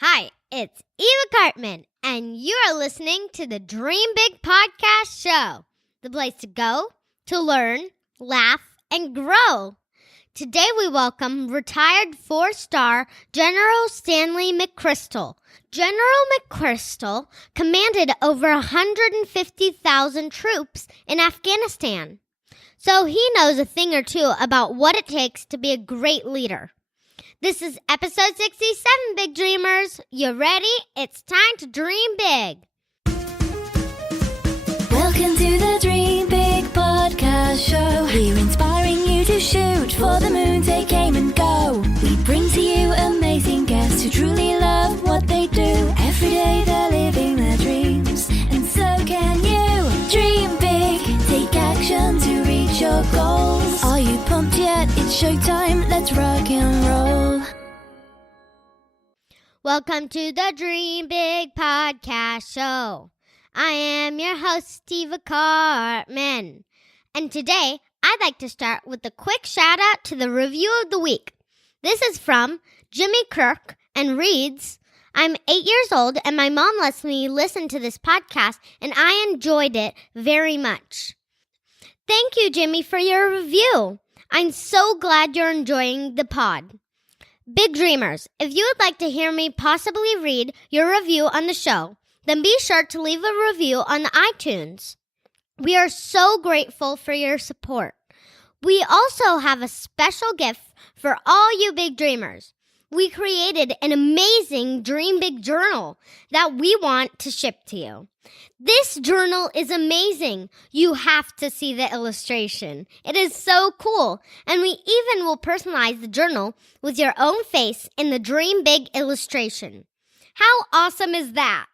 Hi, it's Eva Cartman, and you are listening to the Dream Big Podcast Show, the place to go, to learn, laugh, and grow. Today we welcome retired 4-star General Stanley McChrystal. General McChrystal commanded over 150,000 troops in Afghanistan, so he knows a thing or two about what it takes to be a great leader. This is episode 67, Big Dreamers. You ready? It's time to dream big. Welcome to the Dream Big Podcast Show. We're inspiring you to shoot for the moon, take aim and go. We bring to you amazing guests who truly love what they do. Every day they're living their dreams, and so can you. Dream big, take action to reach your goals. Are you pumped yet? It's showtime, let's rock and roll. Welcome to the Dream Big Podcast Show. I am your host, Steve Cartman. And today, I'd like to start with a quick shout out to the review of the week. This is from Jimmy Kirk and reads, I'm 8 years old and my mom lets me listen to this podcast and I enjoyed it very much. Thank you, Jimmy, for your review. I'm so glad you're enjoying the pod. Big Dreamers, if you would like to hear me possibly read your review on the show, then be sure to leave a review on the iTunes. We are so grateful for your support. We also have a special gift for all you big dreamers. We created an amazing Dream Big journal that we want to ship to you. This journal is amazing. You have to see the illustration. It is so cool. And we even will personalize the journal with your own face in the Dream Big illustration. How awesome is that?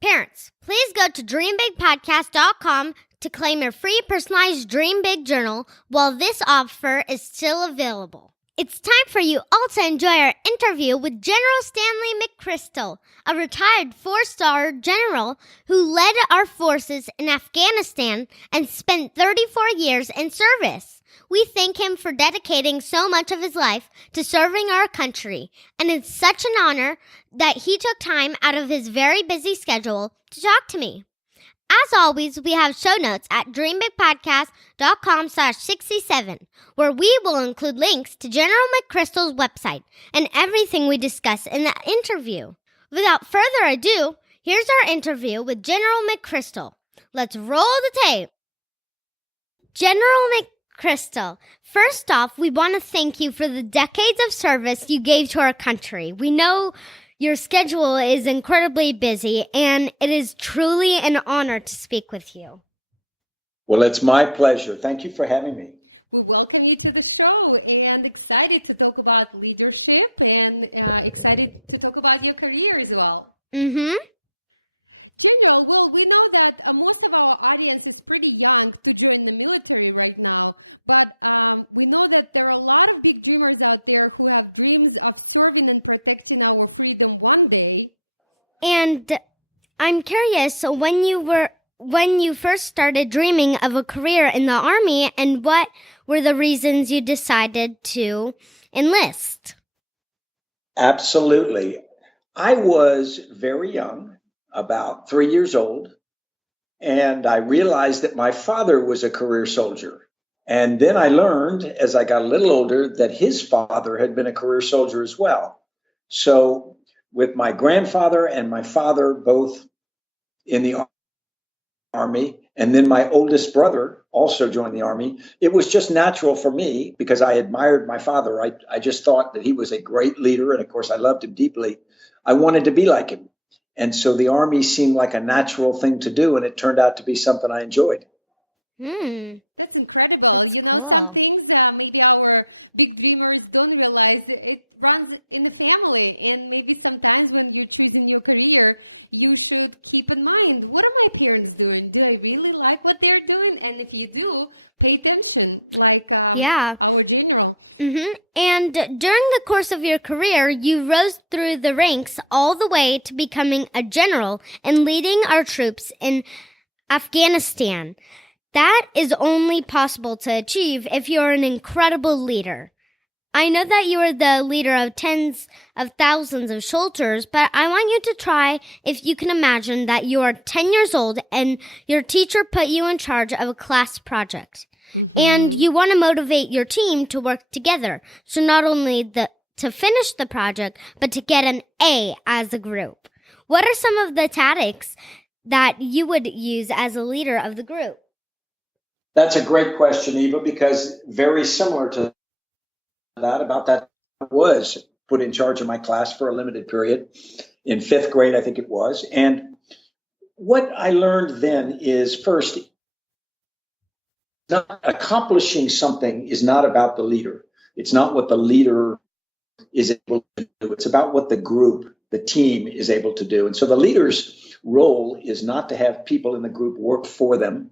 Parents, please go to dreambigpodcast.com to claim your free personalized Dream Big journal while this offer is still available. It's time for you all to enjoy our interview with General Stanley McChrystal, a retired 4-star general who led our forces in Afghanistan and spent 34 years in service. We thank him for dedicating so much of his life to serving our country, and it's such an honor that he took time out of his very busy schedule to talk to me. As always, we have show notes at dreambigpodcast.com/67, where we will include links to General McChrystal's website and everything we discuss in the interview. Without further ado, here's our interview with General McChrystal. Let's roll the tape. General McChrystal, first off, we want to thank you for the decades of service you gave to our country. We know your schedule is incredibly busy, and it is truly an honor to speak with you. Well, it's my pleasure. Thank you for having me. We welcome you to the show and excited to talk about leadership and excited to talk about your career as well. Mm-hmm. General, well, we know that most of our audience is pretty young to join the military right now. But we know that there are a lot of big dreamers out there who have dreams of serving and protecting our freedom one day. And I'm curious, so when you first started dreaming of a career in the Army, and what were the reasons you decided to enlist? Absolutely. I was very young, about 3 years old, and I realized that my father was a career soldier. And then I learned, as I got a little older, that his father had been a career soldier as well. So with my grandfather and my father both in the Army, and then my oldest brother also joined the Army, it was just natural for me, because I admired my father. I just thought that he was a great leader, and of course I loved him deeply. I wanted to be like him. And so the Army seemed like a natural thing to do, and it turned out to be something I enjoyed. That's incredible. That's and cool. Some things maybe our big dreamers don't realize it runs in the family. And maybe sometimes when you're choosing your career, you should keep in mind, what are my parents doing? Do I really like what they're doing? And if you do, pay attention, like our general. Mm-hmm. And during the course of your career, you rose through the ranks all the way to becoming a general and leading our troops in Afghanistan. That is only possible to achieve if you're an incredible leader. I know that you are the leader of tens of thousands of soldiers, but I want you to try if you can imagine that you are 10 years old and your teacher put you in charge of a class project. And you want to motivate your team to work together. So not only to finish the project, but to get an A as a group. What are some of the tactics that you would use as a leader of the group? That's a great question, Eva, because very similar to that, I was put in charge of my class for a limited period in fifth grade, I think it was. And what I learned then is first, accomplishing something is not about the leader. It's not what the leader is able to do. It's about what the group, the team is able to do. And so the leader's role is not to have people in the group work for them.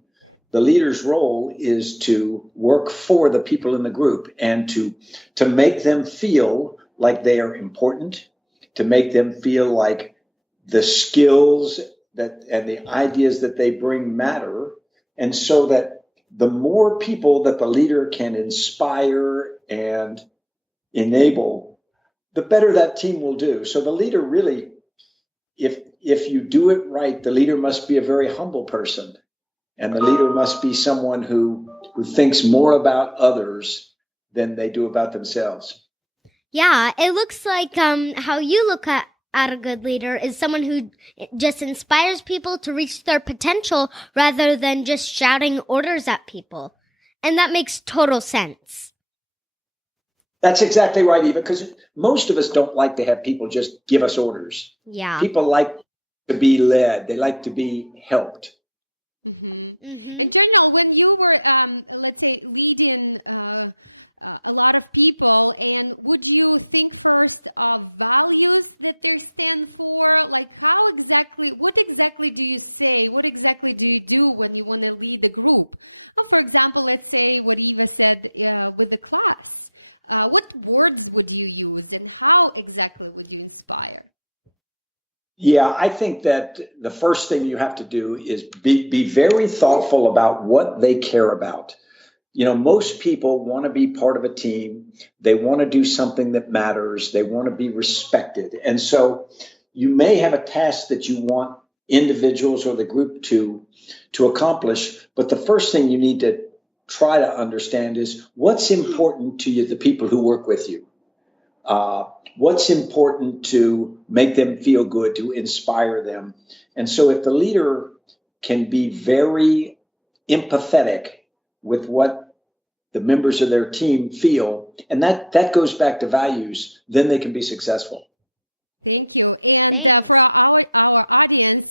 The leader's role is to work for the people in the group and to make them feel like they are important, to make them feel like the skills and the ideas that they bring matter. And so that the more people that the leader can inspire and enable, the better that team will do. So the leader really, if you do it right, the leader must be a very humble person. And the leader must be someone who thinks more about others than they do about themselves. Yeah, it looks like how you look at a good leader is someone who just inspires people to reach their potential rather than just shouting orders at people. And that makes total sense. That's exactly right, Eva, because most of us don't like to have people just give us orders. Yeah. People like to be led. They like to be helped. And General, when you were, let's say, leading a lot of people, and would you think first of values that they stand for? Like what exactly do you say? What exactly do you do when you want to lead a group? For example, let's say what Eva said with the class. What words would you use and how exactly would you inspire? Yeah, I think that the first thing you have to do is be very thoughtful about what they care about. You know, most people want to be part of a team. They want to do something that matters. They want to be respected. And so you may have a task that you want individuals or the group to accomplish. But the first thing you need to try to understand is what's important to you, the people who work with you. What's important to make them feel good, to inspire them. And so if the leader can be very empathetic with what the members of their team feel, and that goes back to values, then they can be successful. Thank you. And Thanks. For our audience,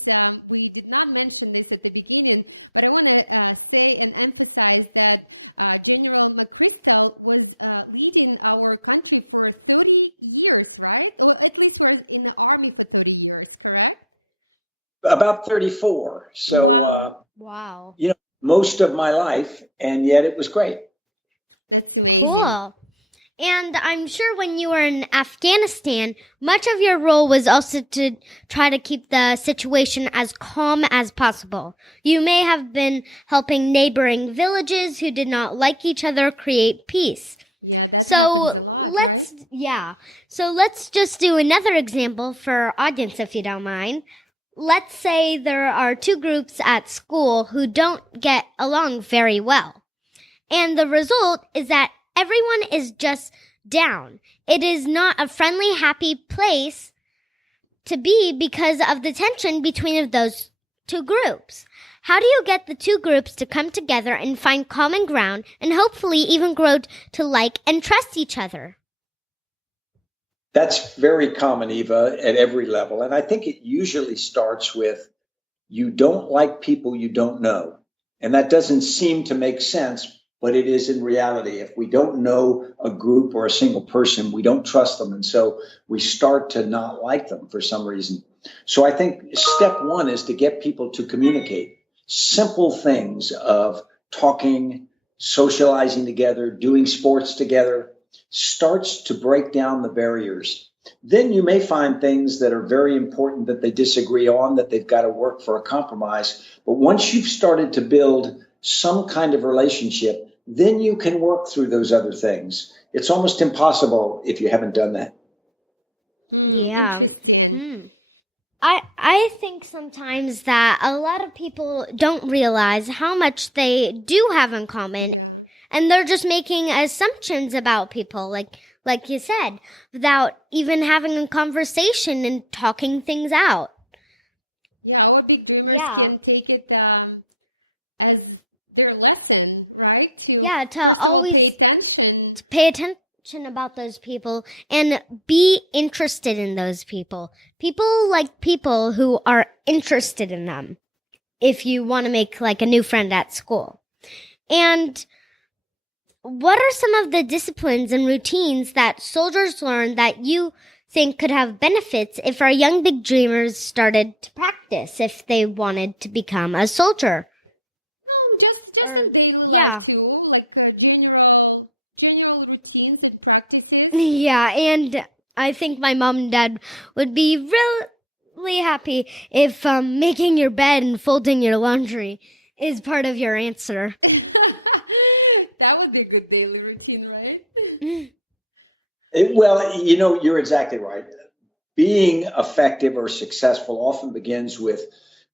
we did not mention this at the beginning, but I want to say and emphasize that General McChrystal was leading our country for 30 years, right? Or at least we're in the Army for 30 years, correct? About 34. So, Wow. you know, most of my life, and yet it was great. That's amazing. Cool. And I'm sure when you were in Afghanistan, much of your role was also to try to keep the situation as calm as possible. You may have been helping neighboring villages who did not like each other create peace. So let's just do another example for our audience, if you don't mind. Let's say there are two groups at school who don't get along very well. And the result is that everyone is just down. It is not a friendly, happy place to be because of the tension between those two groups. How do you get the two groups to come together and find common ground and hopefully even grow to like and trust each other? That's very common, Eva, at every level. And I think it usually starts with you don't like people you don't know. And that doesn't seem to make sense, but it is in reality. If we don't know a group or a single person, we don't trust them. And so we start to not like them for some reason. So I think step one is to get people to communicate. Simple things of talking, socializing together, doing sports together starts to break down the barriers. Then you may find things that are very important that they disagree on, that they've got to work for a compromise. But once you've started to build some kind of relationship, then you can work through those other things. It's almost impossible if you haven't done that. Yeah. Interesting. I think sometimes that a lot of people don't realize how much they do have in common, and they're just making assumptions about people, like you said, without even having a conversation and talking things out. Yeah, our big dreamers Yeah. can take it as their lesson, right? To Yeah, to first of all, always pay attention. pay attention about those people and be interested in those people. People like people who are interested in them if you want to make like a new friend at school. And what are some of the disciplines and routines that soldiers learn that you think could have benefits if our young big dreamers started to practice if they wanted to become a soldier? Just Or- in daily yeah. life too, like general routines and practices. Yeah, and I think my mom and dad would be really happy if making your bed and folding your laundry is part of your answer. That would be a good daily routine, right? Well, you're exactly right. Being effective or successful often begins with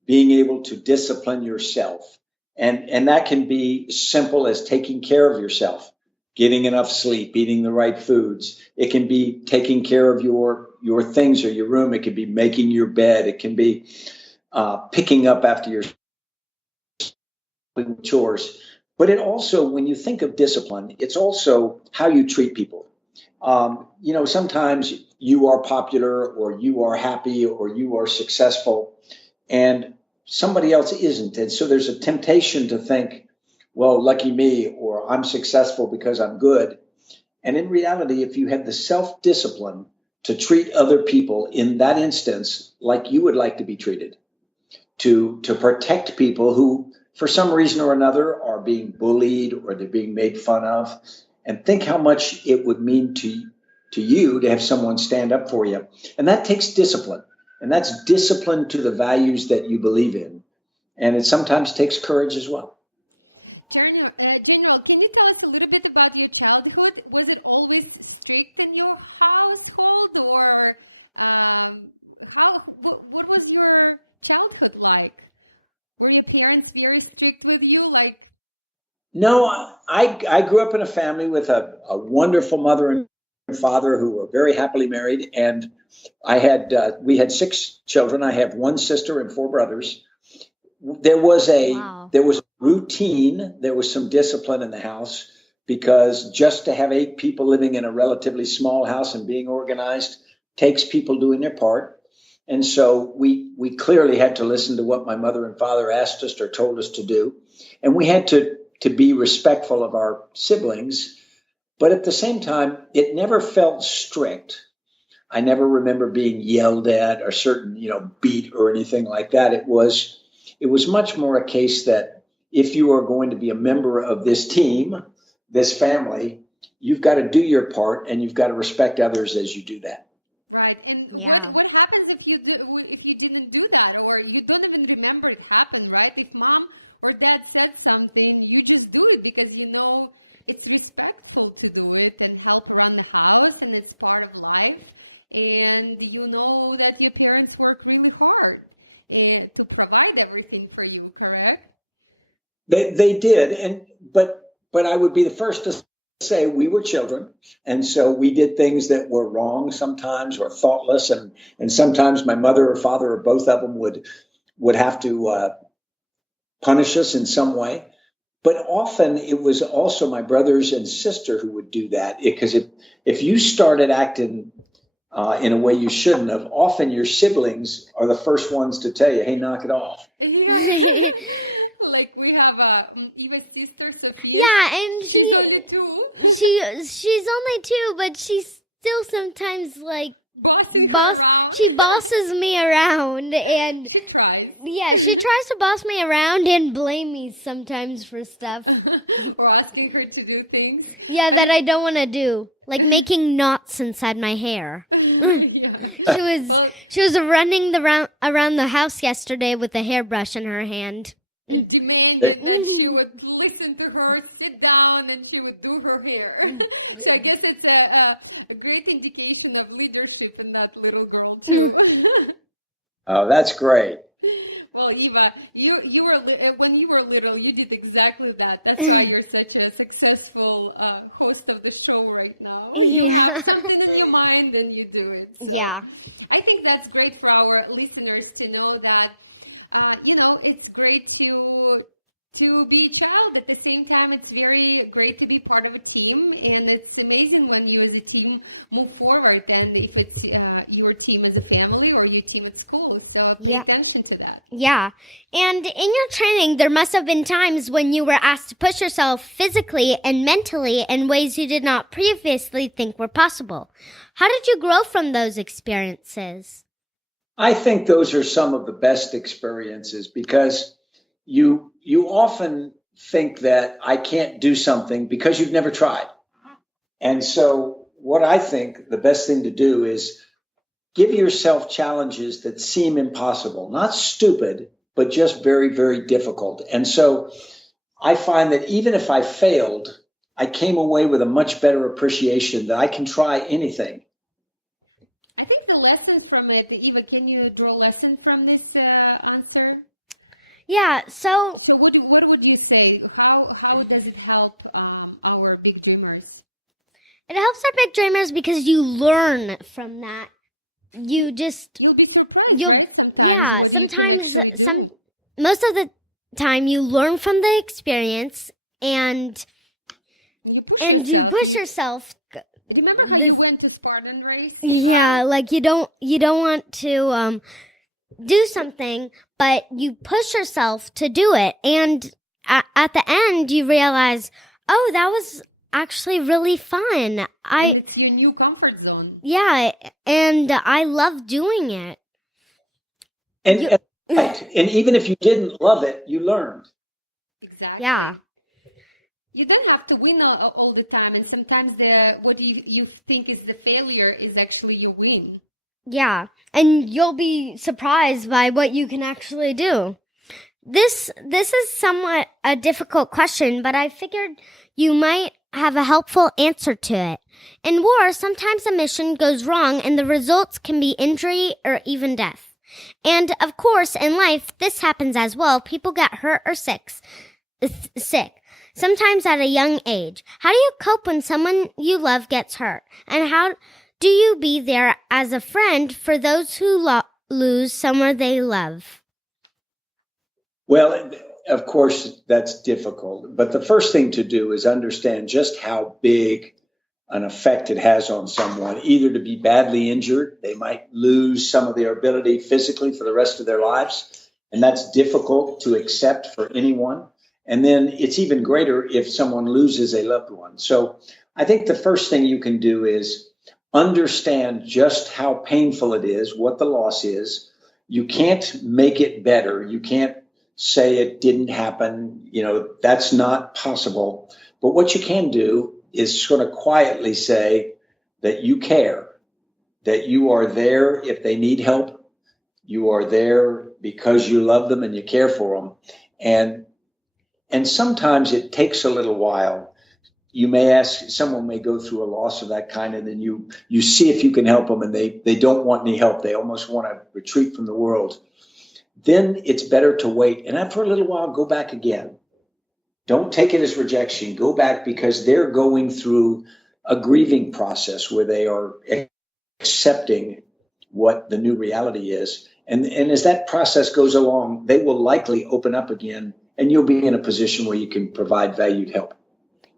being able to discipline yourself. And that can be simple as taking care of yourself, getting enough sleep, eating the right foods. It can be taking care of your things or your room. It can be making your bed. It can be picking up after your chores. But it also, when you think of discipline, it's also how you treat people. Sometimes you are popular or you are happy or you are successful and somebody else isn't. And so there's a temptation to think, well, lucky me, or I'm successful because I'm good. And in reality, if you had the self-discipline to treat other people in that instance like you would like to be treated, to protect people who, for some reason or another, are being bullied or they're being made fun of, and think how much it would mean to you to have someone stand up for you. And that takes discipline. And that's discipline to the values that you believe in. And it sometimes takes courage as well. General, can you tell us a little bit about your childhood? Was it always strict in your household, or what was your childhood like? Were your parents very strict with you? No, I grew up in a family with a wonderful mother and father who were very happily married, and we had 6 children. I have 1 sister and 4 brothers. There was Wow. a routine. There was some discipline in the house because just to have 8 people living in a relatively small house and being organized takes people doing their part. And so we clearly had to listen to what my mother and father asked us or told us to do, and we had to be respectful of our siblings. But at the same time, it never felt strict. I never remember being yelled at or beat or anything like that. It was much more a case that if you are going to be a member of this team, this family, you've got to do your part and you've got to respect others as you do that. Right. And Yeah. what happens if you didn't do that, or you don't even remember it happened, right? If mom or dad said something, you just do it because it's respectful to do it and help around the house, and it's part of life. And you know that your parents work really hard to provide everything for you, correct? They did, but I would be the first to say we were children, and so we did things that were wrong sometimes or thoughtless, and sometimes my mother or father or both of them would have to punish us in some way. But often it was also my brothers and sister who would do that, because if you started acting in a way you shouldn't have, often your siblings are the first ones to tell you, hey, knock it off. Yeah. Like we have Eva's sister, Sophia. Yeah, and She's only 2. she's only 2, but she's still sometimes like Bossing boss. her around. She bosses me around, and She tries. yeah, she tries to boss me around and blame me sometimes for stuff. Or asking her to do things. Yeah, that I don't want to do, like making knots inside my hair. Yeah. She was running around the house yesterday with a hairbrush in her hand. demanded that she would listen to her, sit down, and she would do her hair. So I guess it's a great indication of leadership in that little girl too. Oh, that's great. Well, Eva, you were when you were little, you did exactly that. That's why you're such a successful host of the show right now. You have something in your mind and you do it. So Yeah. I think that's great for our listeners to know that, it's great to be a child. At the same time, it's very great to be part of a team, and it's amazing when you as a team move forward, and if it's your team as a family or your team at school. So pay attention to that. Yeah. And in your training, there must have been times when you were asked to push yourself physically and mentally in ways you did not previously think were possible. How did you grow from those experiences? I think those are some of the best experiences because you often think that I can't do something because you've never tried. And so what I think the best thing to do is give yourself challenges that seem impossible, not stupid, but just very, very difficult. And so I find that even if I failed, I came away with a much better appreciation that I can try anything. I think the lessons from it, Eva, can you draw a lesson from this answer? Yeah, so what would you say? How does it help our big dreamers? it helps our big dreamers because you learn from that. You'll be surprised, right? Sometimes. Most of the time you learn from the experience and you push yourself. Remember how you went to Spartan race? Yeah, like you don't want to do something, but you push yourself to do it, and at the end you realize, oh, that was actually really fun. And it's your new comfort zone. Yeah, and I love doing it. And even if you didn't love it, you learned. Exactly. Yeah. You don't have to win all the time, and sometimes what you think is the failure is actually your win. Yeah, and you'll be surprised by what you can actually do. This is somewhat a difficult question, but I figured you might have a helpful answer to it. In war, sometimes a mission goes wrong and the results can be injury or even death. And of course, in life, this happens as well. People get hurt or sick, sometimes at a young age. How do you cope when someone you love gets hurt? And how do you be there as a friend for those who lose someone they love? Well, of course, that's difficult. But the first thing to do is understand just how big an effect it has on someone, either to be badly injured. They might lose some of their ability physically for the rest of their lives. And that's difficult to accept for anyone. And then it's even greater if someone loses a loved one. So I think the first thing you can do is understand just how painful it is, what the loss is. You can't make it better. You can't say it didn't happen. That's not possible. But what you can do is sort of quietly say that you care, that you are there if they need help. You are there because you love them and you care for them. And sometimes it takes a little while. Someone may go through a loss of that kind, and then you see if you can help them, and they don't want any help. They almost want to retreat from the world. Then it's better to wait. And after a little while, go back again. Don't take it as rejection. Go back because they're going through a grieving process where they are accepting what the new reality is. And as that process goes along, they will likely open up again, and you'll be in a position where you can provide valued help.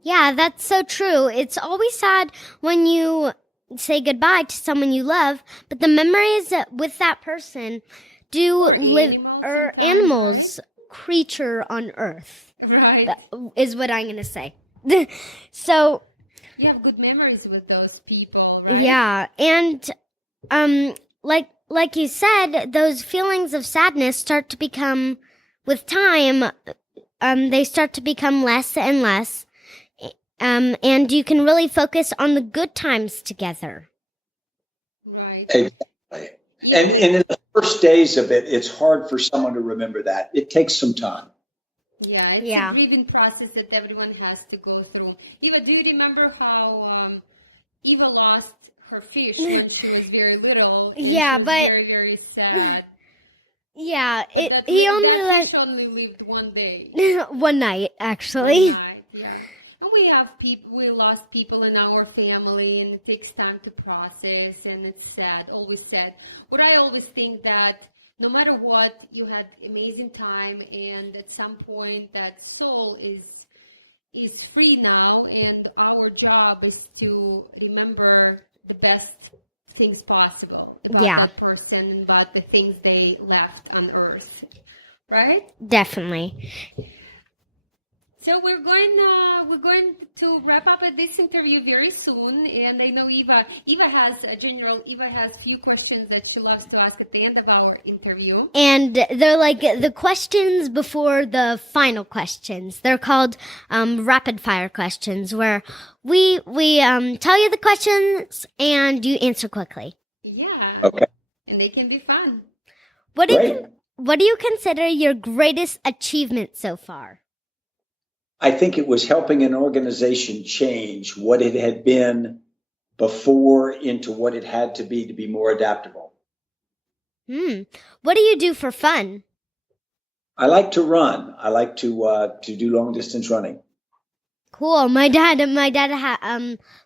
Yeah, that's so true. It's always sad when you say goodbye to someone you love, but the memories with that person do live, or animals, right? Creature on earth. Right. That is what I'm going to say. So you have good memories with those people, right? Yeah, and like you said, those feelings of sadness start to become, with time, they start to become less and less. And you can really focus on the good times together. Right. Exactly. And in the first days of it, it's hard for someone to remember that. It takes some time. Yeah, it's Yeah. a grieving process that everyone has to go through. Eva, do you remember how Eva lost her fish when she was very little? And Yeah, she was but very, very sad. yeah, But that fish only lived one day, one night one actually. night. Yeah, and we have we lost people in our family, and it takes time to process, and it's sad, always sad. But I always think that no matter what, you had amazing time, and at some point, that soul is free now, and our job is to remember the best things possible about Yeah. that person and about the things they left on earth, right? Definitely. So we're going to wrap up this interview very soon, and I know Eva has few questions that she loves to ask at the end of our interview. And they're like the questions before the final questions. They're called rapid fire questions, where we tell you the questions and you answer quickly. Yeah. Okay. And they can be fun. What do Great. what do you consider your greatest achievement so far? I think it was helping an organization change what it had been before into what it had to be more adaptable. What do you do for fun? I like to run. I like to do long distance running. Cool. My dad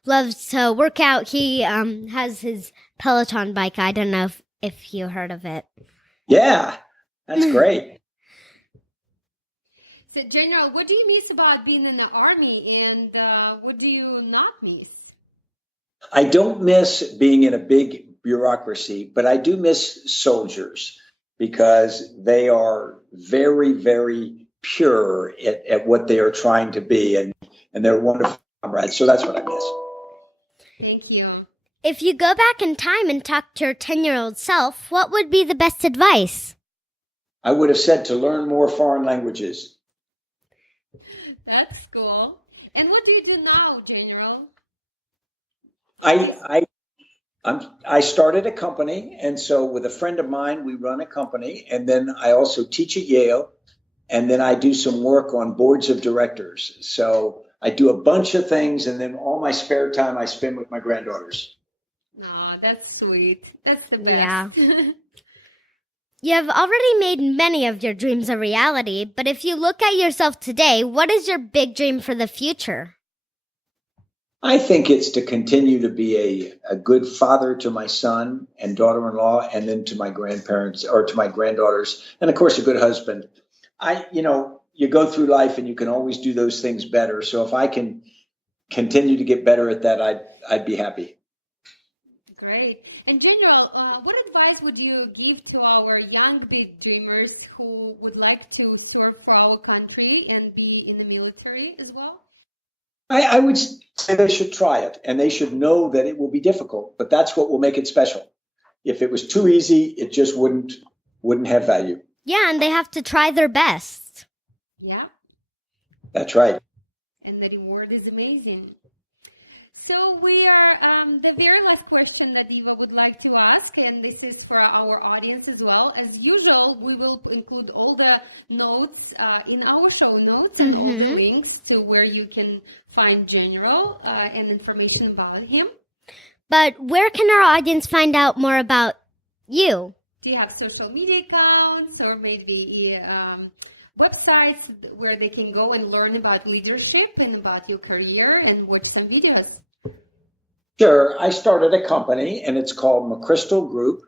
loves to work out. He has his Peloton bike. I don't know if you heard of it. Yeah, that's great. So, General, what do you miss about being in the Army, and what do you not miss? I don't miss being in a big bureaucracy, but I do miss soldiers because they are very, very pure at what they are trying to be, and they're wonderful comrades. So that's what I miss. Thank you. If you go back in time and talk to your 10-year-old self, what would be the best advice? I would have said to learn more foreign languages. That's cool. And what do you do now, General? I started a company, and so with a friend of mine, we run a company, and then I also teach at Yale, and then I do some work on boards of directors. So I do a bunch of things, and then all my spare time I spend with my granddaughters. Oh, that's sweet. That's the best. Yeah. You have already made many of your dreams a reality, but if you look at yourself today, what is your big dream for the future? I think it's to continue to be a good father to my son and daughter-in-law, and then to my grandparents or to my granddaughters, and of course a good husband. You go through life and you can always do those things better. So if I can continue to get better at that, I'd be happy. Great. And General, what advice would you give to our young big dreamers who would like to serve for our country and be in the military as well? I would say they should try it, and they should know that it will be difficult, but that's what will make it special. If it was too easy, it just wouldn't have value. Yeah, and they have to try their best. Yeah. That's right. And the reward is amazing. So we are the very last question that Eva would like to ask, and this is for our audience as well. As usual, we will include all the notes in our show notes and all the links to where you can find General and information about him. But where can our audience find out more about you? Do you have social media accounts or maybe websites where they can go and learn about leadership and about your career and watch some videos? Sure. I started a company, and it's called McChrystal Group.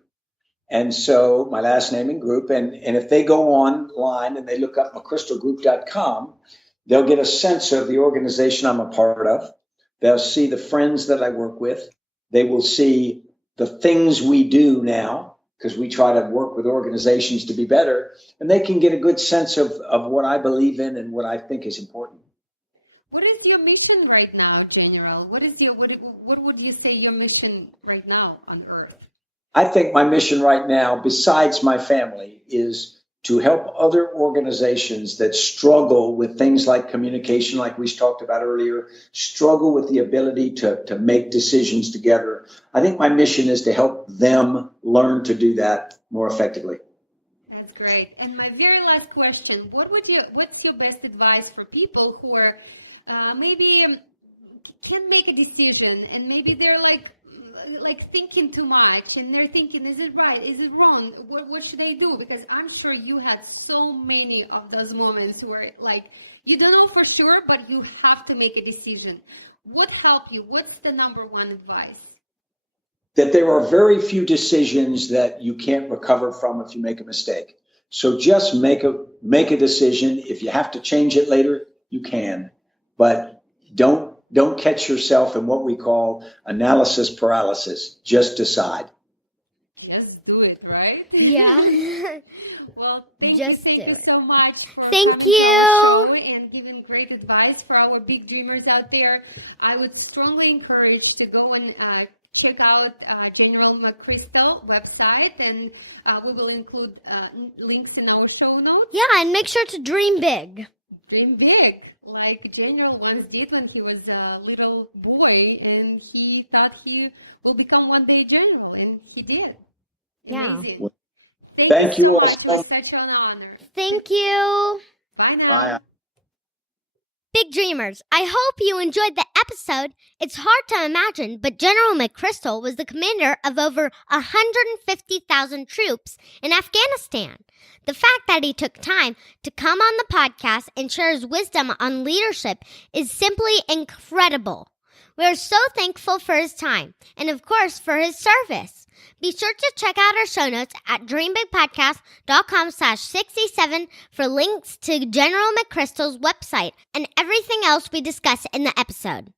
And so my last name and group. And if they go online and they look up McChrystalGroup.com, they'll get a sense of the organization I'm a part of. They'll see the friends that I work with. They will see the things we do now, because we try to work with organizations to be better. And they can get a good sense of what I believe in and what I think is important. What is your mission right now, General? What would you say your mission right now on Earth? I think my mission right now, besides my family, is to help other organizations that struggle with things like communication, like we talked about earlier, struggle with the ability to make decisions together. I think my mission is to help them learn to do that more effectively. That's great. And my very last question, what's your best advice for people who are maybe can't make a decision, and maybe they're like thinking too much, and they're thinking, is it right? Is it wrong? What should I do? Because I'm sure you had so many of those moments where like you don't know for sure, but you have to make a decision. What helped you? What's the number one advice? That there are very few decisions that you can't recover from if you make a mistake. So just make a decision. If you have to change it later, you can, but don't catch yourself in what we call analysis paralysis. Just decide. Just do it, right? Yeah. Well, thank Just you do it. so much for Thank coming on you. the show and giving great advice for our big dreamers out there. I would strongly encourage to go and check out General McChrystal website, and we will include links in our show notes. Yeah, and make sure to dream big. Dream big, like General once did when he was a little boy, and he thought he will become one day general, and he did. Yeah. Amazing. Thank you so all much. so It's such an honor. Thank you. Bye now. Bye. Big Dreamers, I hope you enjoyed the episode. It's hard to imagine, but General McChrystal was the commander of over 150,000 troops in Afghanistan. The fact that he took time to come on the podcast and share his wisdom on leadership is simply incredible. We are so thankful for his time and, of course, for his service. Be sure to check out our show notes at dreambigpodcast.com/67 for links to General McChrystal's website and everything else we discuss in the episode.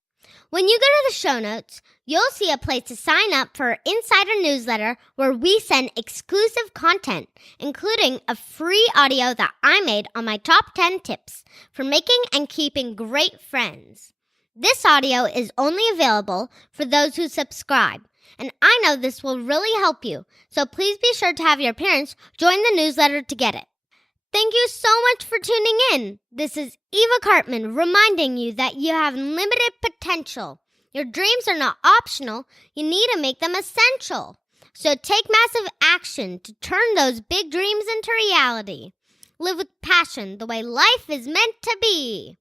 When you go to the show notes, you'll see a place to sign up for our insider newsletter where we send exclusive content, including a free audio that I made on my top 10 tips for making and keeping great friends. This audio is only available for those who subscribe, and I know this will really help you, so please be sure to have your parents join the newsletter to get it. Thank you so much for tuning in. This is Eva Cartman reminding you that you have unlimited potential. Your dreams are not optional. You need to make them essential. So take massive action to turn those big dreams into reality. Live with passion the way life is meant to be.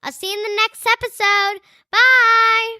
I'll see you in the next episode. Bye!